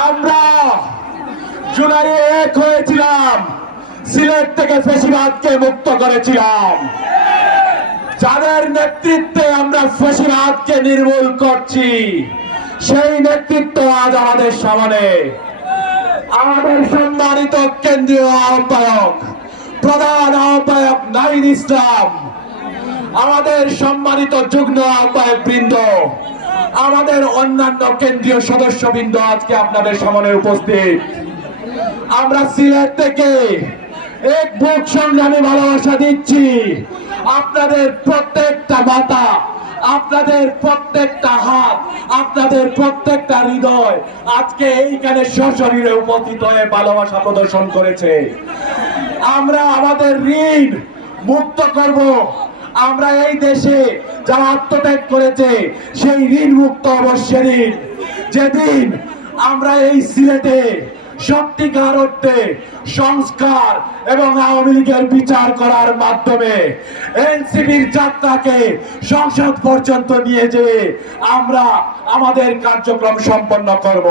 আমরা জুলাইয়ে এক হয়েছিলাম, সিলেট থেকে ফ্যাসিবাদকে মুক্ত করেছিলাম। যাদের নেতৃত্বে আমরা ফ্যাসিবাদকে নির্মূল করছি, সেই নেতৃত্ব আজ আমাদের সামনে। আমাদের সম্মানিত কেন্দ্রীয় আহ্বায়ক, প্রধান আহ্বায়ক নাঈম ইসলাম, আমাদের সম্মানিত যুগ্ম আহ্বায়ক বৃন্দ, আমাদের অন্যান্য কেন্দ্রীয় সদস্যবৃন্দ আজকে আপনাদের সামনে উপস্থিত। আমরা সিলেট থেকে এক বুক সংগ্রামী ভালোবাসা দিচ্ছি। আপনাদের প্রত্যেকটা মাথা, আপনাদের প্রত্যেকটা হাত, আপনাদের প্রত্যেকটা হৃদয় আজকে এইখানে সশরীরে উপস্থিত হয়ে ভালোবাসা প্রদর্শন করেছে। আমরা আমাদের ঋণ মুক্ত করব। আমরা এই দেশে যারা আত্মত্যাগ করেছে সেই ঋণ মুক্ত অবশ্যই ঋণ। যেদিন আমরা এই সিলেটে সত্যিকার অর্থে সংস্কার এবং আওয়ামী লীগের বিচার করার মাধ্যমে এনসিপির যাত্রাকে সংসদ পর্যন্ত নিয়ে যেয়ে আমরা আমাদের কার্যক্রম সম্পন্ন করব।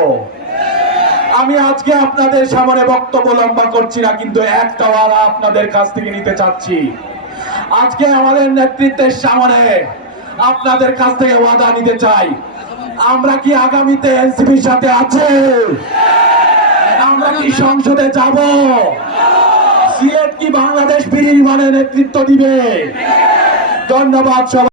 আমি আজকে আপনাদের সামনে বক্তব্য লম্বা করছি না, কিন্তু একটা ওয়াদা আপনাদের কাছ থেকে নিতে চাচ্ছি। আজকে আমাদের নেতৃত্বের সামনে আপনাদের কাছ থেকে ওয়াদা নিতে চাই। আমরা কি আগামীতে এনসিপির সাথে আছে? আমরা কি সংসদে যাব? সিলেট কি বাংলাদেশ বিনির্মাণে নেতৃত্ব দিবে? ধন্যবাদ সবাই।